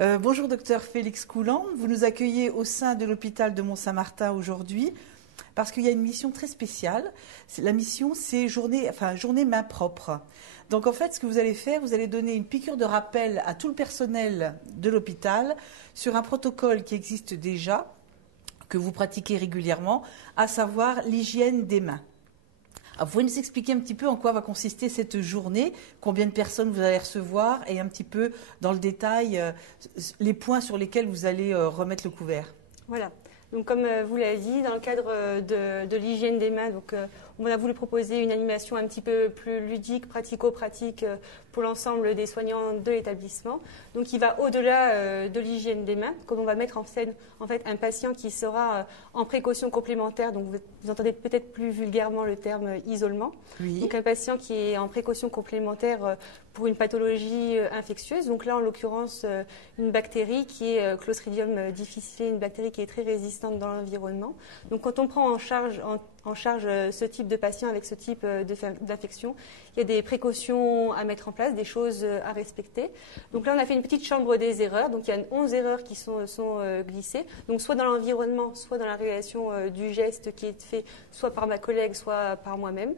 Bonjour docteur Félix Couland, vous nous accueillez au sein de l'hôpital de Mont-Saint-Martin aujourd'hui parce qu'il y a une mission très spéciale. La mission c'est journée main propre. Donc en fait ce que vous allez faire, vous allez donner une piqûre de rappel à tout le personnel de l'hôpital sur un protocole qui existe déjà, que vous pratiquez régulièrement, à savoir l'hygiène des mains. Alors, vous pouvez nous expliquer un petit peu en quoi va consister cette journée, combien de personnes vous allez recevoir et un petit peu dans le détail les points sur lesquels vous allez remettre le couvert. Voilà. Donc, comme vous l'avez dit, dans le cadre de l'hygiène des mains, on a voulu proposer une animation un petit peu plus ludique, pratico-pratique pour l'ensemble des soignants de l'établissement. Donc, il va au-delà de l'hygiène des mains, comme on va mettre en scène un patient qui sera en précaution complémentaire. Donc, vous entendez peut-être plus vulgairement le terme isolement. Oui. Donc, un patient qui est en précaution complémentaire pour une pathologie infectieuse. Donc là, en l'occurrence, une bactérie qui est Clostridium difficile, une bactérie qui est très résistante dans l'environnement. Donc, quand on prend en charge ce type de patient avec ce type d'infection, il y a des précautions à mettre en place, des choses à respecter. Donc là, on a fait une petite chambre des erreurs. Donc il y a 11 erreurs qui sont glissées. Donc soit dans l'environnement, soit dans la réalisation du geste qui est fait soit par ma collègue, soit par moi-même.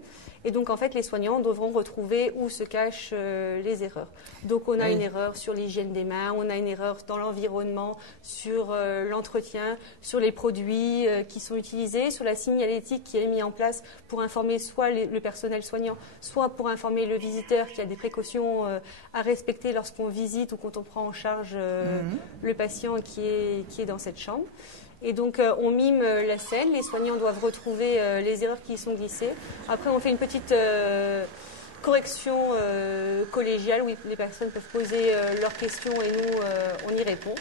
Et donc en fait, les soignants devront retrouver où se cachent les erreurs. Donc on a une erreur sur l'hygiène des mains, on a une erreur dans l'environnement, sur l'entretien, sur les produits qui sont utilisés, sur la signalétique qui est mise en place pour informer soit le personnel soignant, soit pour informer le visiteur qu'il y a des précautions à respecter lorsqu'on visite ou quand on prend en charge le patient qui est dans cette chambre. Et donc, on mime la scène. Les soignants doivent retrouver les erreurs qui y sont glissées. Après, on fait une petite correction collégiale où les personnes peuvent poser leurs questions et nous, on y répond.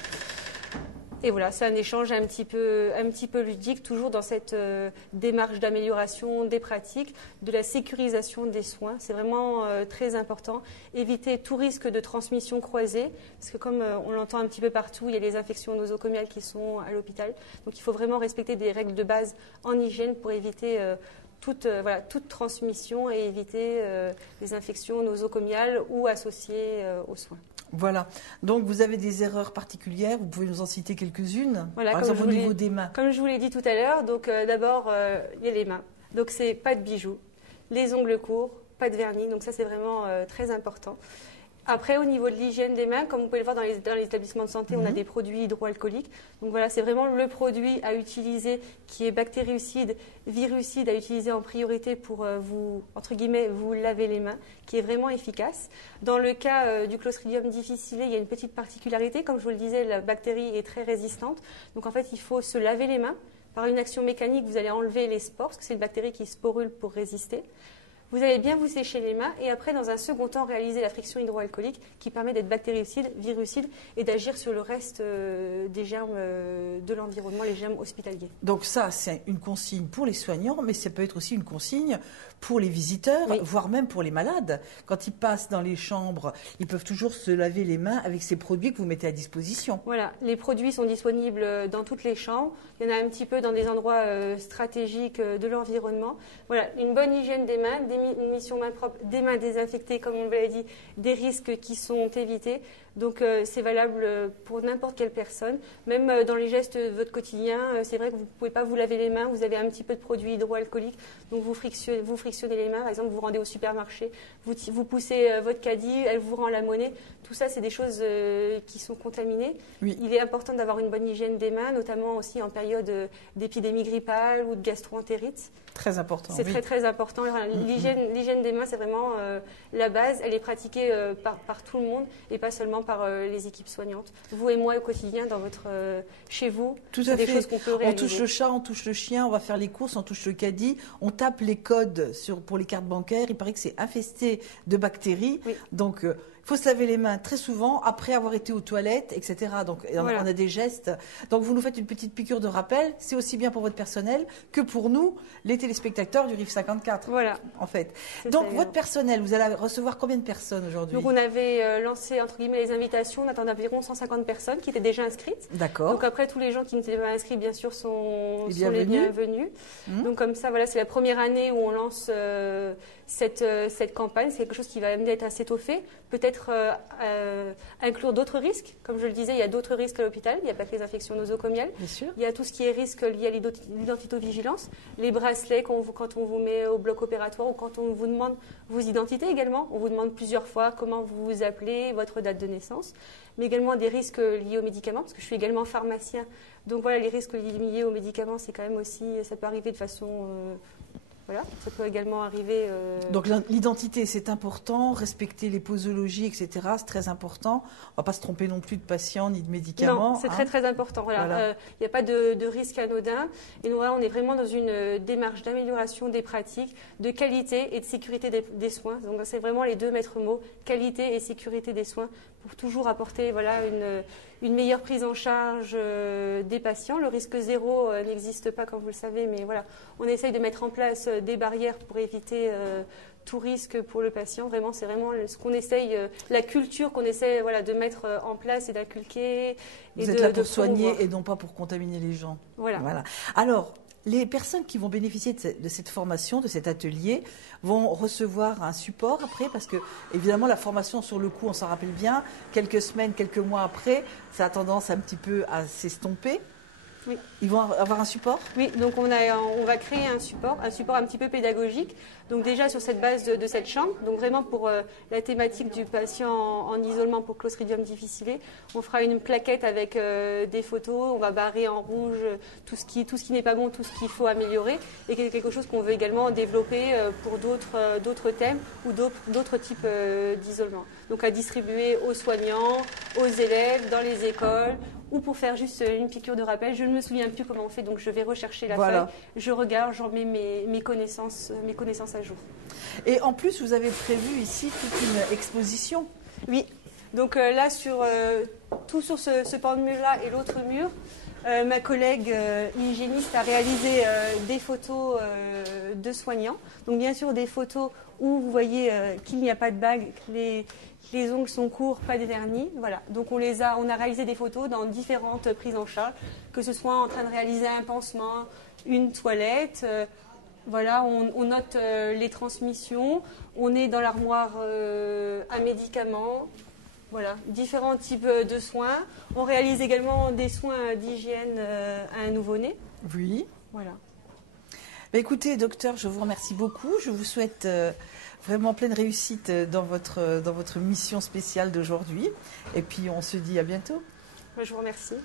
Et voilà, c'est un échange un petit peu ludique, toujours dans cette démarche d'amélioration des pratiques, de la sécurisation des soins. C'est vraiment très important. Éviter tout risque de transmission croisée, parce que comme on l'entend un petit peu partout, il y a les infections nosocomiales qui sont à l'hôpital. Donc il faut vraiment respecter des règles de base en hygiène pour éviter toute transmission et éviter les infections nosocomiales ou associées aux soins. Voilà. Donc, vous avez des erreurs particulières. Vous pouvez nous en citer quelques-unes. Voilà, par exemple, au niveau des mains. Comme je vous l'ai dit tout à l'heure, donc d'abord, il y a les mains. Donc, c'est pas de bijoux, les ongles courts, pas de vernis. Donc, ça, c'est vraiment très important. Après, au niveau de l'hygiène des mains, comme vous pouvez le voir dans les établissements de santé, on a des produits hydroalcooliques. Donc voilà, c'est vraiment le produit à utiliser qui est bactéricide, virucide à utiliser en priorité pour vous laver les mains, qui est vraiment efficace. Dans le cas du Clostridium difficile, il y a une petite particularité. Comme je vous le disais, la bactérie est très résistante. Donc en fait, il faut se laver les mains. Par une action mécanique, vous allez enlever les spores, parce que c'est une bactérie qui sporule pour résister. Vous allez bien vous sécher les mains et après, dans un second temps, réaliser la friction hydroalcoolique qui permet d'être bactéricide, virucide et d'agir sur le reste des germes de l'environnement, les germes hospitaliers. Donc ça, c'est une consigne pour les soignants, mais ça peut être aussi une consigne pour les visiteurs, voire même pour les malades. Quand ils passent dans les chambres, ils peuvent toujours se laver les mains avec ces produits que vous mettez à disposition. Voilà, les produits sont disponibles dans toutes les chambres. Il y en a un petit peu dans des endroits stratégiques de l'environnement. Voilà, une bonne hygiène des mains, une mission main propre, des mains désinfectées, comme on l'a dit, des risques qui sont évités. Donc c'est valable pour n'importe quelle personne. Même dans les gestes de votre quotidien, c'est vrai que vous ne pouvez pas vous laver les mains, vous avez un petit peu de produit hydroalcoolique, donc vous frictionnez les mains. Par exemple, vous vous rendez au supermarché, vous poussez votre caddie, elle vous rend la monnaie. Tout ça, c'est des choses qui sont contaminées. Oui. Il est important d'avoir une bonne hygiène des mains, notamment aussi en période d'épidémie grippale ou de gastro-entérite. Très important. C'est très très important. L'hygiène des mains, c'est vraiment la base. Elle est pratiquée par tout le monde et pas seulement par les équipes soignantes. Vous et moi au quotidien, chez vous, c'est des choses qu'on peut réaliser. On touche le chat, on touche le chien, on va faire les courses, on touche le caddie, on tape les codes pour les cartes bancaires. Il paraît que c'est infesté de bactéries. Oui. Donc, il faut se laver les mains très souvent après avoir été aux toilettes, etc. Donc, voilà. On a des gestes. Donc, vous nous faites une petite piqûre de rappel. C'est aussi bien pour votre personnel que pour nous, les téléspectateurs du RIF 54. Voilà. En fait. fait. Donc, votre personnel, vous allez recevoir combien de personnes aujourd'hui? Donc, on avait lancé, entre guillemets, les invitations. On attendait environ 150 personnes qui étaient déjà inscrites. D'accord. Donc, après, tous les gens qui n'étaient pas inscrits, bien sûr, sont les bienvenus. Mmh. Donc, comme ça, voilà, c'est la première année où on lance cette campagne. C'est quelque chose qui va amener à être assez étoffé. Peut-être inclure d'autres risques. Comme je le disais, il y a d'autres risques à l'hôpital. Il n'y a pas que les infections nosocomiales. Bien sûr. Il y a tout ce qui est risque lié à l'identitovigilance. Les bracelets, quand on vous met au bloc opératoire ou quand on vous demande vos identités également. On vous demande plusieurs fois comment vous vous appelez, votre date de naissance. Mais également des risques liés aux médicaments, parce que je suis également pharmacien. Donc voilà, les risques liés aux médicaments, c'est quand même aussi, ça peut arriver de façon... Voilà, ça peut également arriver. Donc l'identité, c'est important, respecter les posologies, etc., c'est très important. On ne va pas se tromper non plus de patients ni de médicaments. Non, c'est très très important. Voilà. Il n'y a pas de risque anodin. Et nous, voilà, on est vraiment dans une démarche d'amélioration des pratiques, de qualité et de sécurité des soins. Donc c'est vraiment les deux maîtres mots, qualité et sécurité des soins, pour toujours apporter voilà, une meilleure prise en charge des patients. Le risque zéro n'existe pas, comme vous le savez, mais voilà, on essaye de mettre en place des barrières pour éviter tout risque pour le patient. Vraiment, c'est vraiment ce qu'on essaye, la culture qu'on essaie voilà, de mettre en place et d'inculquer. Vous êtes là pour soigner et non pas pour contaminer les gens. Voilà. Alors, les personnes qui vont bénéficier de cette formation, de cet atelier, vont recevoir un support après, parce que évidemment la formation sur le coup, on s'en rappelle bien, quelques semaines, quelques mois après, ça a tendance un petit peu à s'estomper. Oui. Ils vont avoir un support? Oui, donc on va créer un support un petit peu pédagogique. Donc déjà sur cette base de cette chambre, donc vraiment pour la thématique du patient en isolement pour Clostridium difficile, on fera une plaquette avec des photos, on va barrer en rouge tout ce qui n'est pas bon, tout ce qu'il faut améliorer, et quelque chose qu'on veut également développer pour d'autres thèmes ou d'autres types d'isolement. Donc à distribuer aux soignants, aux élèves, dans les écoles, ou pour faire juste une piqûre de rappel. Je ne me souviens plus comment on fait, donc je vais rechercher la feuille. Je regarde, j'en mets mes connaissances à jour. Et en plus, vous avez prévu ici toute une exposition. Oui, donc là, tout sur ce pan de mur-là et l'autre mur, ma collègue hygiéniste a réalisé des photos de soignants. Donc bien sûr, des photos où vous voyez qu'il n'y a pas de bague, que les ongles sont courts, pas de vernis. Voilà. Donc on a réalisé des photos dans différentes prises en charge, que ce soit en train de réaliser un pansement, une toilette. Voilà, on note les transmissions. On est dans l'armoire à médicaments. Voilà, différents types de soins. On réalise également des soins d'hygiène à un nouveau-né. Oui. Voilà. Bah écoutez, docteur, je vous remercie beaucoup. Je vous souhaite vraiment pleine réussite dans votre mission spéciale d'aujourd'hui. Et puis, on se dit à bientôt. Je vous remercie.